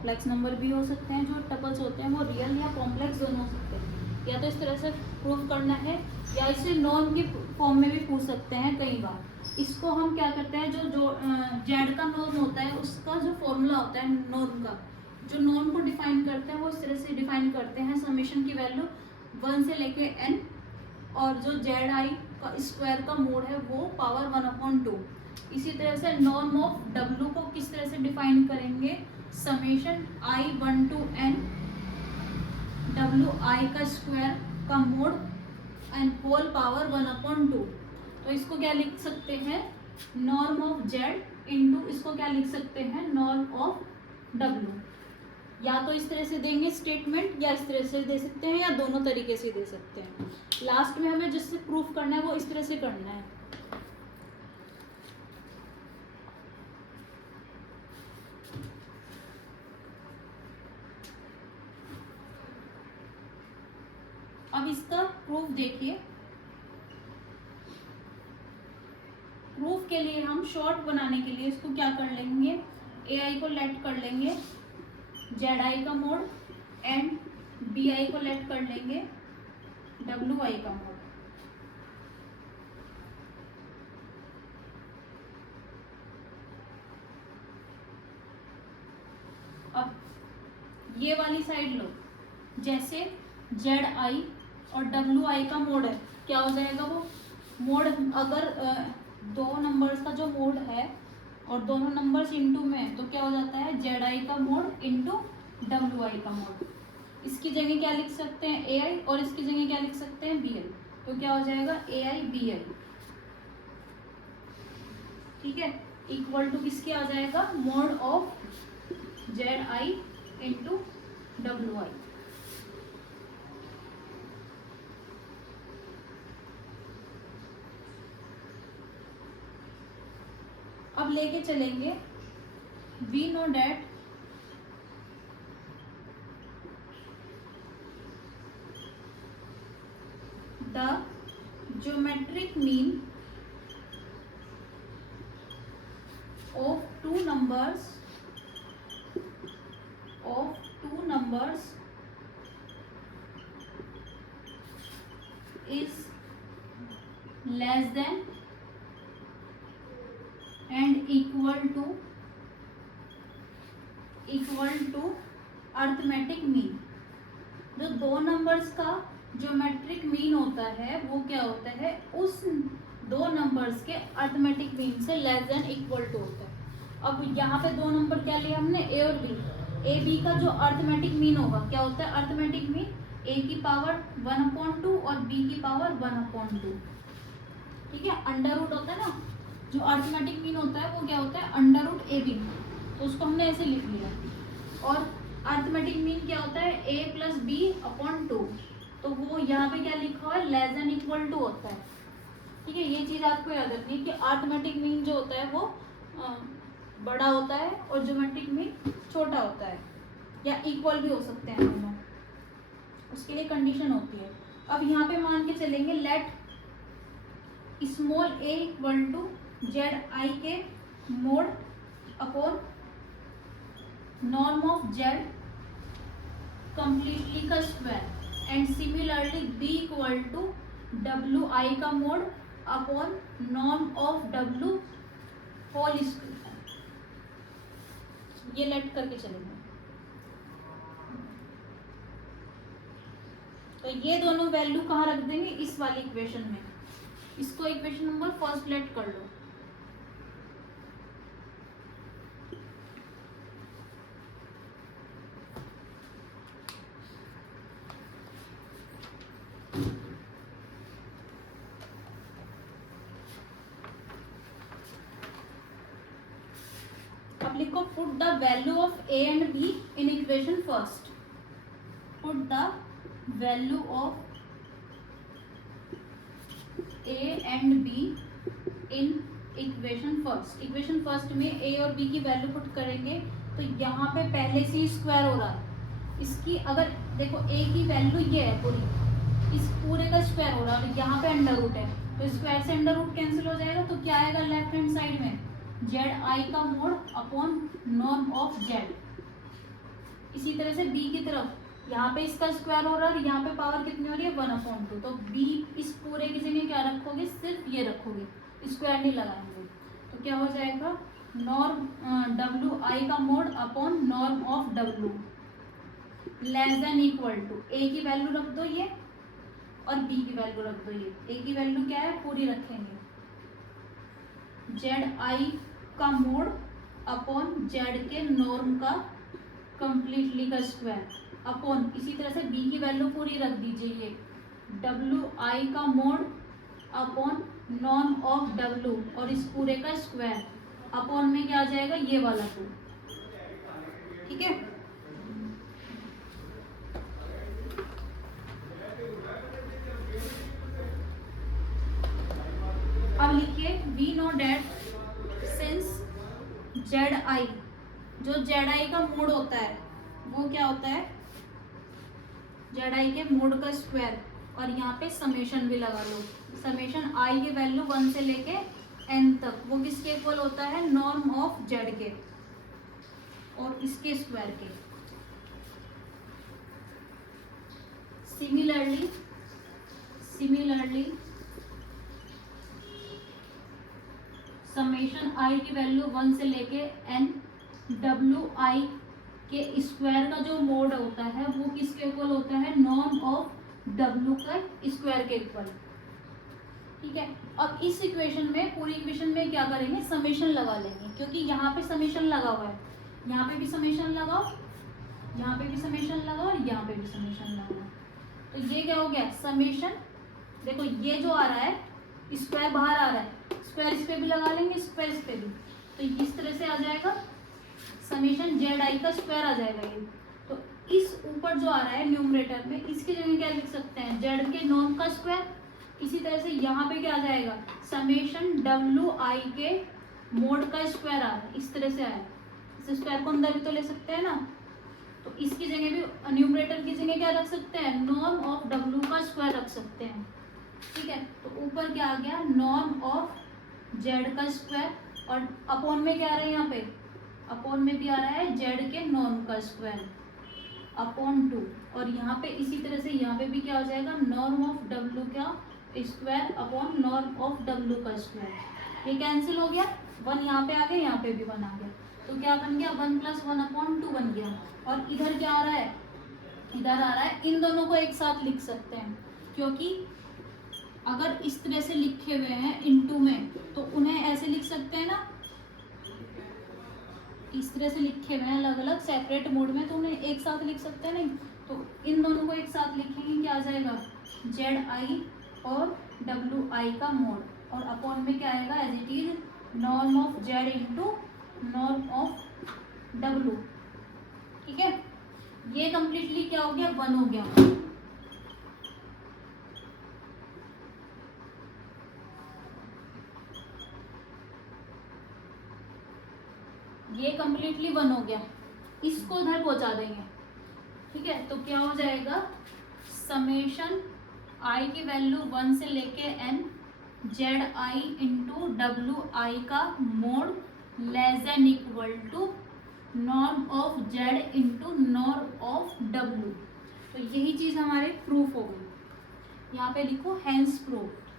Complex number भी हो सकते हैं, जो टपल्स होते हैं वो रियल या कॉम्प्लेक्स दोनों हो सकते हैं। या तो इस तरह से प्रूव करना है या इसे नॉर्म की फॉर्म में भी पूछ सकते हैं कई बार। इसको हम क्या करते हैं, जो जेड का नॉर्म होता है उसका जो फॉर्मूला होता है नॉर्म का, जो नॉर्म को डिफाइन करते हैं वो इस तरह से डिफाइन करते हैं, समेशन की वैल्यू 1 से लेके n, और जो जेड आई का स्क्वायर का मोड है वो पावर 1/2। इसी तरह से नॉर्म ऑफ डब्ल्यू को किस तरह से डिफाइन करेंगे, summation i 1 to n W i का स्क्वायर का मोड एंड होल पावर 1/2। तो इसको क्या लिख सकते हैं, नॉर्म ऑफ जेड इंटू इसको क्या लिख सकते हैं, नॉर्म ऑफ डब्ल्यू। या तो इस तरह से देंगे स्टेटमेंट, या इस तरह से दे सकते हैं, या दोनों तरीके से दे सकते हैं। लास्ट में हमें जिससे प्रूफ करना है वो इस तरह से करना है। अब इसका प्रूफ देखिए। प्रूफ के लिए हम शॉर्ट बनाने के लिए इसको क्या कर लेंगे, ए आई को लेट कर लेंगे जेड आई का मोड, एंड बी आई को लेट कर लेंगे डब्ल्यू आई का मोड। अब ये वाली साइड लो, जैसे जेड आई और डब्ल्यू आई का मोड है, क्या हो जाएगा वो मोड, अगर दो नंबर्स का जो मोड है और दोनों नंबर्स इनटू में, तो क्या हो जाता है जेड आई का मोड इनटू डब्ल्यू आई का मोड। इसकी जगह क्या लिख सकते हैं ए आई, और इसकी जगह क्या लिख सकते हैं बी आई। तो क्या हो जाएगा ए आई बी आई, ठीक है, इक्वल टू किसके आ जाएगा, mod of Z I into W I. अब लेके चलेंगे, we know that the geometric mean of two numbers is less than and equal to arithmetic mean. जो दो नंबर्स का ज्योमेट्रिक मीन होता है वो क्या होता है, उस दो नंबर्स के अर्थमेटिक मीन से लेस देन इक्वल टू होता है। अब यहाँ पे दो नंबर क्या लिया हमने, ए और बी। ए बी का जो अर्थमेटिक मीन होगा क्या होता है, अर्थमेटिक मीन ए की पावर 1/2 और बी की पावर 1/2, ठीक है। अंडर रूट होता है ना, जो अर्थमेटिक मीन होता है वो क्या होता है, अंडर रूट ए बी, तो उसको हमने ऐसे लिख लिया। और अर्थमेटिक मीन क्या होता है, ए प्लस बी अपॉन 2, तो वो यहाँ पे क्या लिखा हुआ है, लेस देन इक्वल टू होता है, ठीक है। ये चीज़ आपको याद रखनी है कि अर्थमेटिक मीन जो होता है वो बड़ा होता है और ज्योमेट्रिक मीन छोटा होता है, या इक्वल भी हो सकते हैं दोनों, उसके लिए कंडीशन होती है। अब यहाँ पे मान के चलेंगे, let small a equal to z i के mod upon norm of z completely का square, and similarly b equal to डब्ल्यू आई का मोड अपॉन नॉर्म ऑफ डब्ल्यू होल स्क्वायर। ये लेट करके चलेंगे। तो ये दोनों वैल्यू कहाँ रख देंगे, इस वाली इक्वेशन में। इसको इक्वेशन नंबर फर्स्ट लेट कर लो। अब लिखो, put the value of A and be in equation first. Put the value of A and be in equation first. Equation first में ए और बी की वैल्यू पुट करेंगे, तो यहाँ पे पहले से ही स्क्वायर हो रहा है। इसकी अगर देखो ए की वैल्यू ये है पूरी, इस पूरे का स्क्वायर हो रहा है, और यहाँ पे अंडर रूट है, तो स्क्वायर से अंडर रूट कैंसिल हो जाएगा, तो क्या आएगा लेफ्ट हैंड साइड में, जेड आई का mod upon norm of Z, इसी तरह से b की तरफ यहाँ पे इसका स्क्वायर हो रहा है और यहाँ पे पावर कितनी हो रही है 1/2, तो b इस पूरे की जगह क्या रखोगे, सिर्फ ये रखोगे, स्क्वायर नहीं लगाएंगे। तो क्या हो जाएगा, नॉर्म डब्ल्यू आई का मोड अपॉन नॉर्म ऑफ डब्ल्यू less than equal to, a की वैल्यू रख दो ये और बी की वैल्यू रख दो ये। ए की वैल्यू क्या है, पूरी रखेंगे, जेड आई का मोड अपॉन जेड के नॉर्म का कंप्लीटली का स्क्वायर अपॉन, इसी तरह से बी की वैल्यू पूरी रख दीजिए, ये डब्ल्यू आई का mod upon norm of W और इस पूरे का स्क्वायर अपॉन में क्या आ जाएगा, ये वाला टू। ठीक है, अब लिखिए we know that since Z I, जो जेड आई का मोड होता है वो क्या होता है, जेड आई के मोड का स्क्वायर, और यहाँ पे समेशन भी लगा लो, समेशन आई की वैल्यू 1 से लेके n तक, वो किसके इक्वल होता है, नॉर्म ऑफ जेड के और इसके स्क्वायर के। सिमिलरली समेशन आई की वैल्यू 1 से लेके n डब्ल्यू आई के स्क्वायर का जो मोड होता है वो किसके इक्वल होता है, नॉर्म ऑफ डब्ल्यू का स्क्वायर के इक्वल। ठीक है, अब इस इक्वेशन में, पूरी इक्वेशन में क्या करेंगे, समेशन लगा लेंगे, क्योंकि यहाँ पे समेशन लगा हुआ है, यहाँ पे भी समेशन लगाओ, यहाँ पे भी समेशन लगाओ और यहाँ पे भी समेशन लगाओ। तो ये क्या हो गया, समेशन, देखो ये जो आ रहा है स्क्वायर बाहर आ रहा है, स्क्वायर इस पे भी लगा लेंगे, स्क्वायर इस पे भी, तो इस तरह से आ जाएगा समेशन जेड आई का स्क्वायर आ जाएगा ये। तो इस ऊपर जो आ रहा है न्यूमरेटर में, इसकी जगह क्या लिख सकते हैं, जेड के नॉर्म का स्क्वायर। इसी तरह से यहाँ पे क्या आ जाएगा, समेशन डब्ल्यू आई के मोड का स्क्वायर आ रहा है, इस तरह से आया, इस स्क्वायर को अंदर भी तो ले सकते हैं ना, तो इसकी जगह भी न्यूमरेटर की जगह क्या रख सकते हैं, नॉर्म ऑफ डब्ल्यू का स्क्वायर रख सकते हैं। ठीक है, तो ऊपर क्या आ गया, नॉर्म ऑफ जेड का स्क्वायर, और अपॉन में क्या आ रहा है, यहाँ पे अपॉन में भी आ रहा है जेड के नॉर्म का स्क्वायर अपॉन 2, और यहाँ पे इसी तरह से यहाँ पे भी क्या हो जाएगा, नॉर्म ऑफ डब्ल्यू का square upon norm of W का स्क्वायर। ये कैंसिल हो गया, 1 यहाँ पे आ गया, यहाँ पे भी 1 आ गया, तो क्या बन गया, 1 + 1/2 बन गया। और इधर क्या आ रहा है, इधर आ रहा है, इन दोनों को एक साथ लिख सकते हैं, क्योंकि अगर इस तरह से लिखे हुए हैं इनटू में, तो उन्हें ऐसे लिख सकते हैं ना, इस तरह से लिखे हुए हैं अलग अलग सेपरेट मोड में, तो उन्हें एक साथ लिख सकते हैं नहीं, तो इन दोनों को एक साथ लिखेंगे, क्या आ जाएगा, जेड आई और डब्ल्यू आई का मोड, और अपॉन में क्या आएगा, as it is norm of Z into norm of W. ठीक है, ये कंप्लीटली क्या हो गया, 1 हो गया। ये कंप्लीटली 1 हो गया, इसको उधर पहुंचा देंगे। ठीक है, तो क्या हो जाएगा, समेशन आई की वैल्यू 1 से लेके n z I into W i का mod less than equal to norm of Z into norm of डब्ल्यू। तो यही चीज हमारे प्रूफ हो गई, यहाँ पे लिखो हैंस प्रूफ।